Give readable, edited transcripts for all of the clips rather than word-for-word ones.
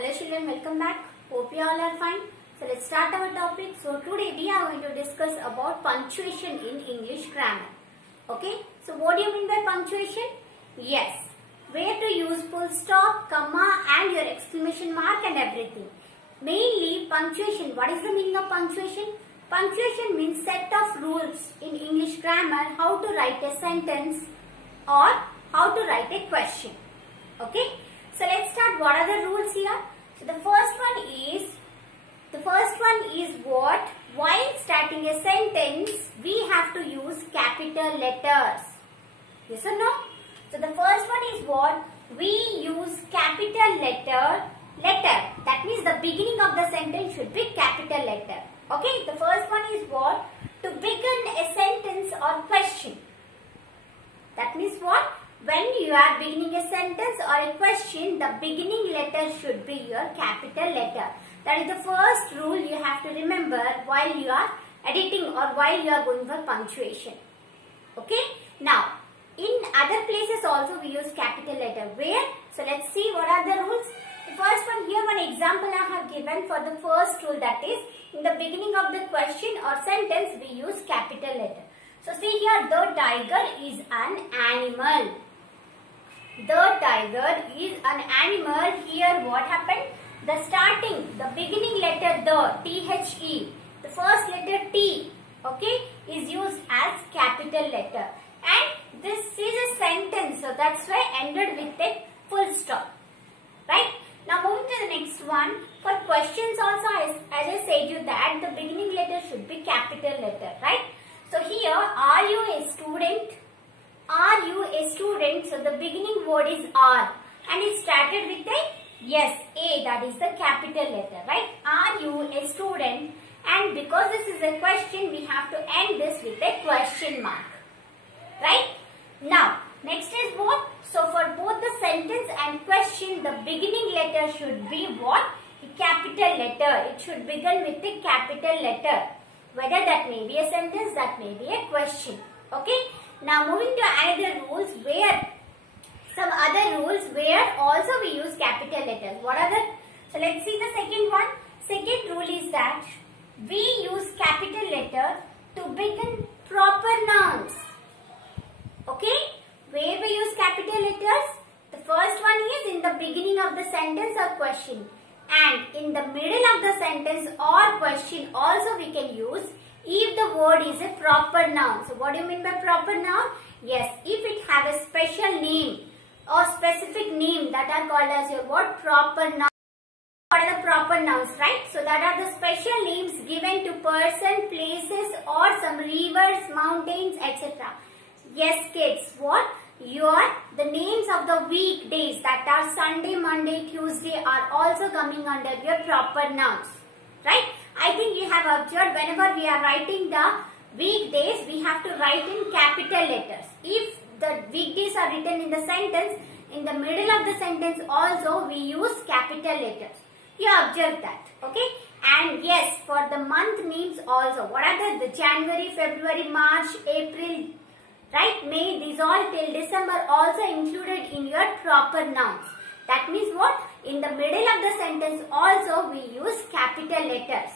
Hello children, welcome back. Hope you all are fine. So let's start our topic. So today we are going to discuss about punctuation in English grammar. Okay, so what do you mean by punctuation? Yes, where to use full stop, comma and your exclamation mark and everything. Mainly punctuation. What is the meaning of punctuation? Punctuation means set of rules in English grammar how to write a sentence or how to write a question. Okay, so let's start. What are the rules here? So the first one is what? While starting a sentence, we have to use capital letters. Yes or no? So the first one is what? We use capital letter. That means the beginning of the sentence should be capital letter. Okay, the first one is what? To begin a sentence or question. That means what? When you are beginning a sentence or a question, the beginning letter should be your capital letter. That is the first rule you have to remember while you are editing or while you are going for punctuation. Okay. Now, in other places also we use capital letter. Where? So let's see what are the rules. The first one here, one example I have given for the first rule, that is in the beginning of the question or sentence we use capital letter. So see here, the tiger is an animal. The tiger is an animal. Here what happened? The starting, the beginning letter the, the first letter T, okay, is used as capital letter. And this is a sentence, so that's why ended with a full stop. Right? Now moving to the next one. For questions also, as I said you that the beginning letter should be capital letter. Right? So here, are you a student? Are you a student? So the beginning word is are and it started with a yes, A, that is the capital letter, right? Are you a student? And because this is a question, we have to end this with a question mark, right? Now, next is what? So for both the sentence and question, the beginning letter should be what? The capital letter. It should begin with the capital letter. Whether that may be a sentence, that may be a question. Okay? Now moving to another rules where some other rules where also we use capital letters. What are the? So let's see the second one. Second rule is that we use capital letter to begin proper nouns. Okay? Where we use capital letters? The first one is in the beginning of the sentence or question. And in the middle of the sentence or question also we can use if the word is a proper noun. So what do you mean by proper noun? Yes, if it have a special name or specific name that are called as your what? Proper noun. What are the proper nouns, right? So that are the special names given to person, places or some rivers, mountains, etc. Yes kids, what? The names of the weekdays that are Sunday, Monday, Tuesday are also coming under your proper nouns. Right? I think you have observed whenever we are writing the weekdays, we have to write in capital letters. If the weekdays are written in the sentence, in the middle of the sentence also we use capital letters. You observe that. Okay? And yes, for the month names also. What are the January, February, March, April, right? May, these all till December also included in your proper nouns. That means what? In the middle of the sentence also we use capital letters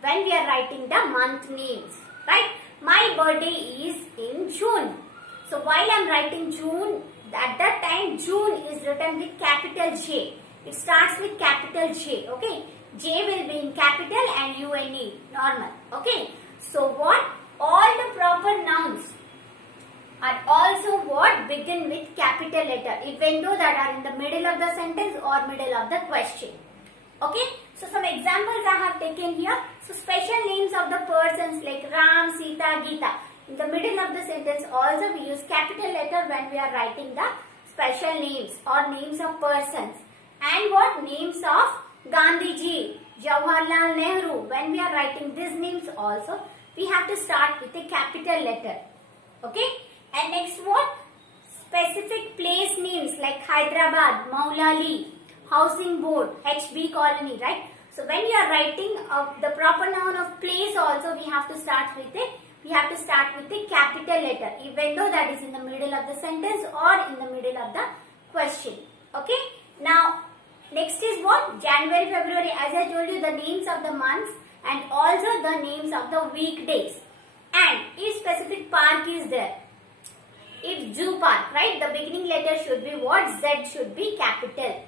when we are writing the month names, right? My birthday is in June. So while I am writing June, at that time June is written with capital J. It starts with capital J, okay? J will be in capital and UNE, normal, okay? So what? All the proper nouns are also what? Begin with capital letter, even though that are in the middle of the sentence or middle of the question. Okay, so some examples I have taken here. So special names of the persons like Ram, Sita, Geeta. In the middle of the sentence also we use capital letter when we are writing the special names or names of persons. And what? Names of Gandhiji, Jawaharlal Nehru. When we are writing these names also, we have to start with a capital letter. Okay. And next what? Specific place names like Hyderabad, Maulali, Housing Board, HB Colony, right? So when you are writing the proper noun of place also we have to start with a capital letter, even though that is in the middle of the sentence or in the middle of the question. Okay? Now Next is what? January, February, as I told you, the names of the months and also the names of the weekdays. And if specific park is there, if zoo park, right, the beginning letter should be what? Z should be capital.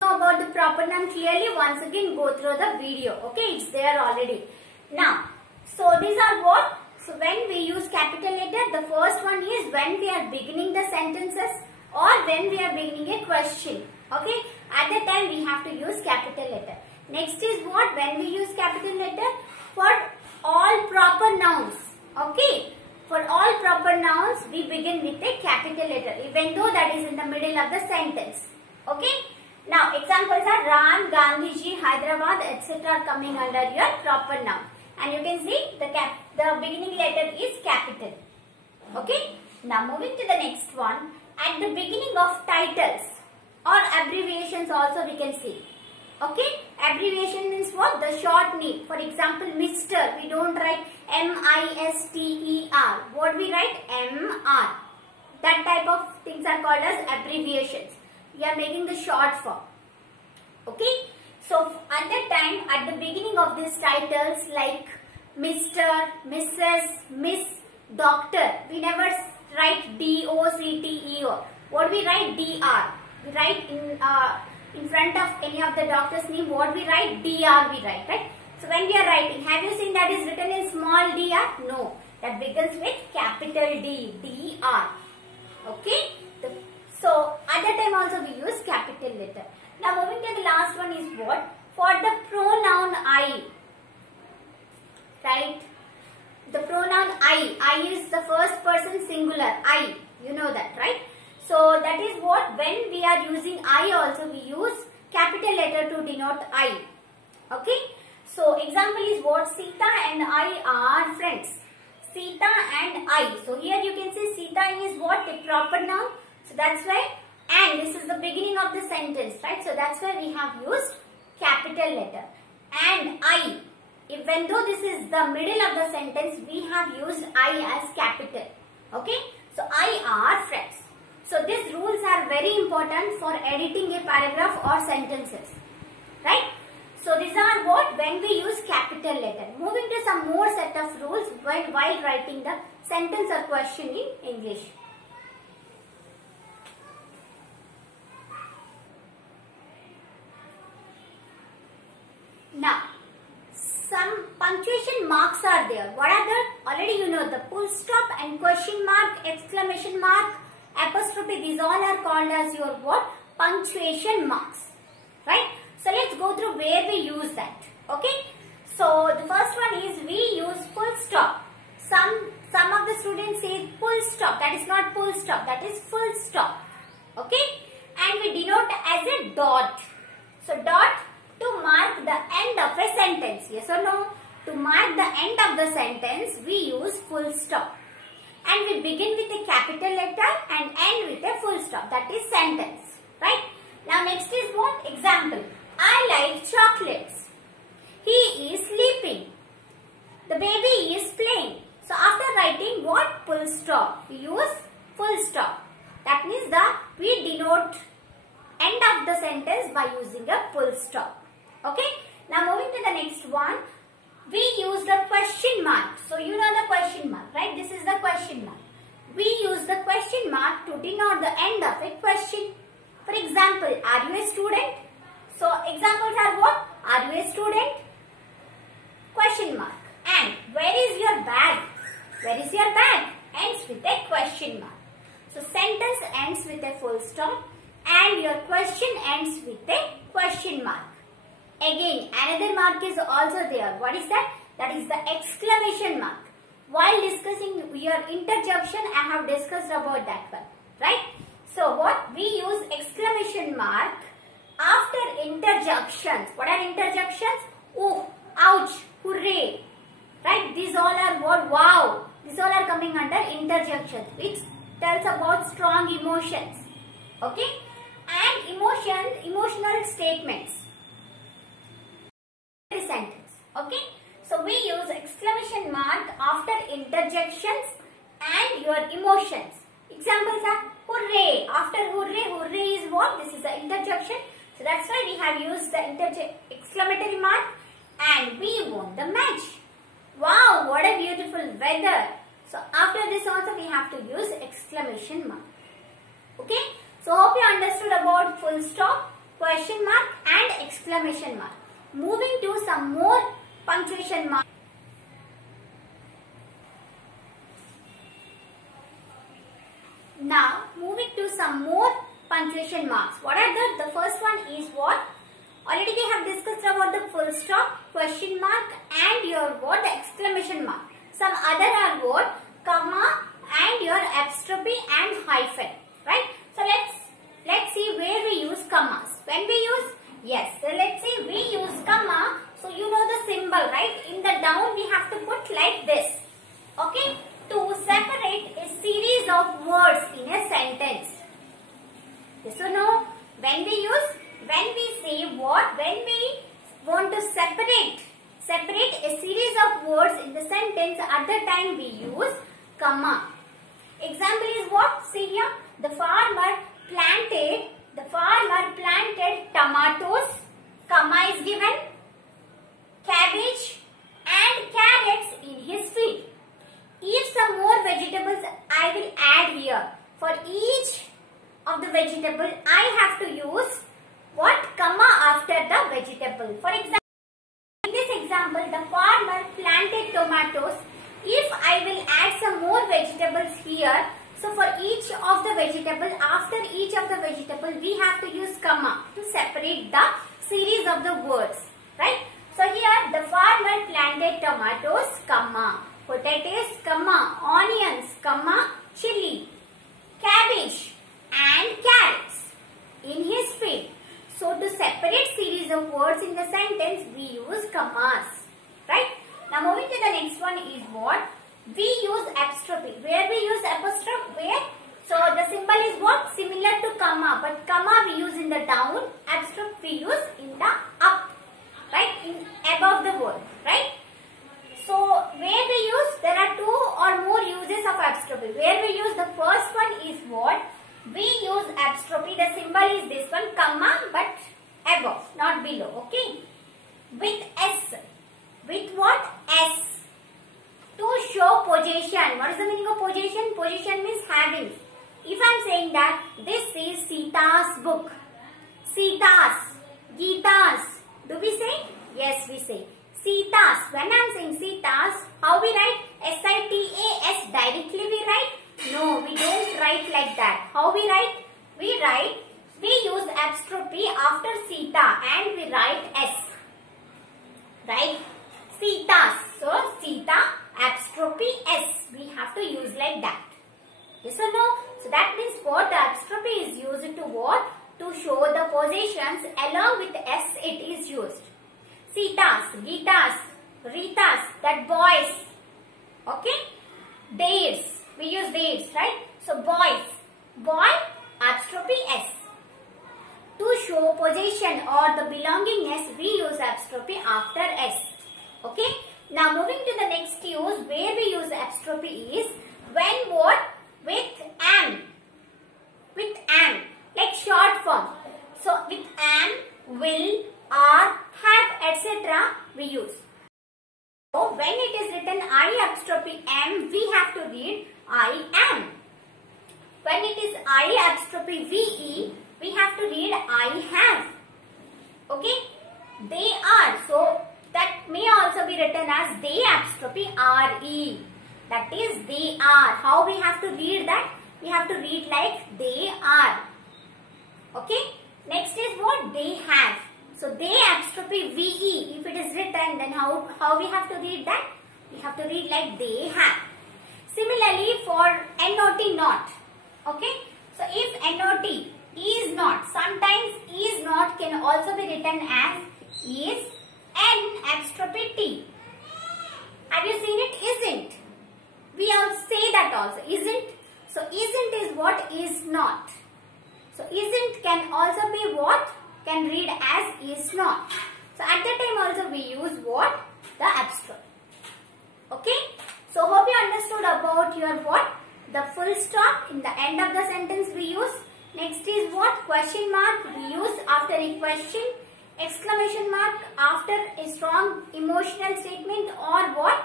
Know about the proper noun clearly, once again go through the video. Okay, it's there already. Now, so these are what? So when we use capital letter, the first one is when we are beginning the sentences or when we are beginning a question. Okay, at that time we have to use capital letter. Next is what? When we use capital letter for all proper nouns. Okay, for all proper nouns we begin with a capital letter, even though that is in the middle of the sentence. Okay. Now examples are Ram, Gandhiji, Hyderabad, etc. are coming under your proper noun. And you can see the beginning letter is capital. Okay. Now moving to the next one. At the beginning of titles or abbreviations also we can see. Okay. Abbreviation means what? The short name. For example, Mr. We don't write M-I-S-T-E-R. What we write? M-R. That type of things are called as abbreviations. We are making the short form. Okay. So at that time, at the beginning of these titles like Mr., Mrs., Miss, Doctor, we never write D-O-C-T-E-O. What we write? D-R. We write in front of any of the doctor's name, what we write? D-R we write, right? So when we are writing, have you seen that is written in small d-r? No. That begins with capital D, D-R. Okay? So at that time also we use capital letter. Now moving to the last one is what? For the pronoun I. Right? The pronoun I is the first person singular. I. You know that, right? So that is what, when we are using I also we use capital letter to denote I. Okay. So example is what? Sita and I are friends. Sita and I. So here you can see Sita is what? A proper noun. So that's why, and this is the beginning of the sentence, right? So that's why we have used capital letter. And I, even though this is the middle of the sentence, we have used I as capital. Okay. So I are friends. So these rules are very important for editing a paragraph or sentences, right? So these are what? When we use capital letter. Moving to some more set of rules while writing the sentence or question in English. Now, some punctuation marks are there. What are the? Already you know the full stop and question mark, exclamation mark, apostrophe. These all are called as your what? Punctuation marks. Right? So let's go through where we use that. Okay? So the first one is we use full stop. Some of the students say full stop. That is not full stop. That is full stop. Okay? And we denote as a dot. So dot to mark the end of a sentence. Yes or no? To mark the end of the sentence, we use full stop. And we begin with a capital letter and end with a full stop. That is sentence. Right? Now next is what? Example. I like chocolates. He is sleeping. The baby is playing. So after writing what? Full stop. We use full stop. That means we denote end of the sentence by using a full stop. Okay. Now moving to the next one. We use the question mark. So you know the question mark, right? This is the question mark. We use the question mark to denote the end of a question. For example, are you a student? So examples are what? Are you a student? Question mark. And where is your bag? Where is your bag? Ends with a question mark. So sentence ends with a full stop and your question ends with a question mark. Again, another mark is also there. What is that? That is the exclamation mark. While discussing your interjection, I have discussed about that one. Right? So what? We use exclamation mark after interjections. What are interjections? Oh, ouch, hooray. Right? These all are what? Wow. These all are coming under interjections, which tells about strong emotions. Okay? And emotional statements. Sentence. Okay? So we use exclamation mark after interjections and your emotions. Examples are hooray. After hooray, hooray is what? This is the interjection. So that's why we have used the exclamatory mark and we won the match. Wow, what a beautiful weather. So after this also we have to use exclamation mark. Okay. So hope you understood about full stop, question mark and exclamation mark. Moving to some more punctuation marks. Now moving to some more punctuation marks. What are the? The first one is what? Already we have discussed about the full stop, question mark and your what? The exclamation mark. Some other are what? Comma and your apostrophe and hyphen. Right? So let's see where we use commas. When we use, yes, so let's see we use comma. So you know the symbol, right? In the down we have to put like this. Okay? To separate a series of words in a sentence. Yes or no? When we say what? When we want to separate a series of words in the sentence, at the time we use comma. Example is what? See here. The farmer planted tomatoes. Comma is given. Cabbage and carrots in his field. If some more vegetables I will add here. For each of the vegetable I have to use what? Comma after the vegetable. For example, in this example the farmer planted tomatoes. If I will add some more vegetables here, so for each of the vegetable, after each of the vegetable we have to use comma to separate the series of the words. Right? So here the farmer planted tomatoes, comma. Potatoes, comma, onions, comma, chili, cabbage and carrots in his field. So to separate series of words in the sentence we use commas. Right? Now moving to the next one is what? We use apostrophe. Where we use apostrophe? Where? So the symbol is what? Similar to comma, but comma we use in the down, apostrophe we use in the up. Right? In above the word. Right? So where we use, there are two or more uses of apostrophe. Where we use, the first one is what? We use apostrophe, the symbol is this one, comma, but above, not below, okay? With S. With what? S. To show possession. What is the meaning of possession? Possession means having. If I am saying that this is Sita's book. Sita's, Gita's. Do we say? Yes, we say. Sita's. When I am saying Sita's, how we write? S-I-T-A-S. Directly we write? No, we don't write like that. How we write? We use apostrophe after Sita and we write S. Right? Sita's. So, Sita, apostrophe S. We have to use like that. Yes or no? So, that means what? The apostrophe is used to what? To show the possessions. Along with S it is used. Sita's, Gita's, Rita's, that boys. Okay? Theirs. We use theirs, right? So, boys. Boy, apostrophe S. To show possession or the belongingness, we use apostrophe after S. Okay? Now, moving to the next use, where we use apostrophe is when what? With am. With am. Like short form. So, with am, will, are, have, etc. we use. So, when it is written I apostrophe am, we have to read I am. When it is I apostrophe ve, we have to read I have. Okay? They are. So, that may also be written as they apostrophe re. That is they are. How we have to read that? We have to read like they are. Okay? Next is what? They have. So, they apostrophe ve. If it is written, then how we have to read that? We have to read like they have. Similarly, for not, not. Okay? So, if not is not, sometimes is not can also be written as is n apostrophe t. Have you seen it? Isn't. We all say that also. Isn't. So, isn't is what? Is not. So, isn't can also be what? Can read as is not. So, at that time also we use what? The apostrophe. Okay. So, hope you understood about your what? The full stop. In the end of the sentence we use Next is what? Question mark we use after a question. Exclamation mark after a strong emotional statement, or what?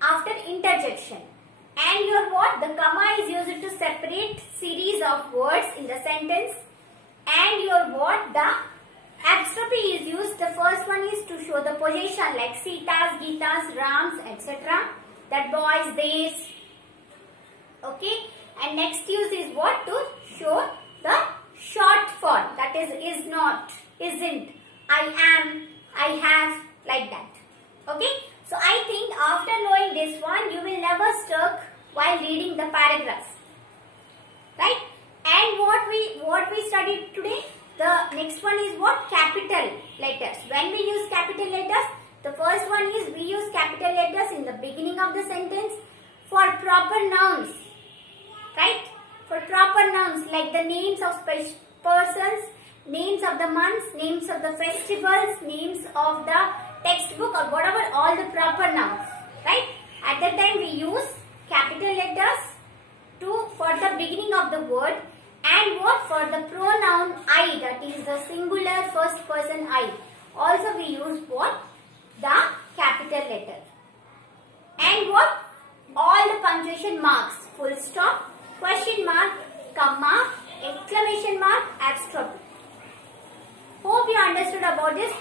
After interjection. And your what? The comma is used to separate series of words in the sentence. And your what? The apostrophe is used. The first one is to show the possession like Sita's, Gita's, Ram's, etc. That boys, theirs. Okay. And next use is what? To show the short form. That is not, isn't, I am, I have, like that. Okay. So I think after knowing this one, you will never stuck while reading the paragraphs. Right? And what we studied today? The next one is what? Capital letters. When we use capital letters, the first one is we use capital letters in the beginning of the sentence for proper nouns. Right? For proper nouns like the names of persons, names of the months, names of the festivals, names of the textbook, or whatever, all the proper nouns. Right? At that time we use capital letters for the beginning of the word, and what? For the pronoun I, that is the singular first person I. Also we use what? The capital letter. And what? All the punctuation marks, full stop, question mark, comma, exclamation mark, apostrophe. Hope you understood about this one.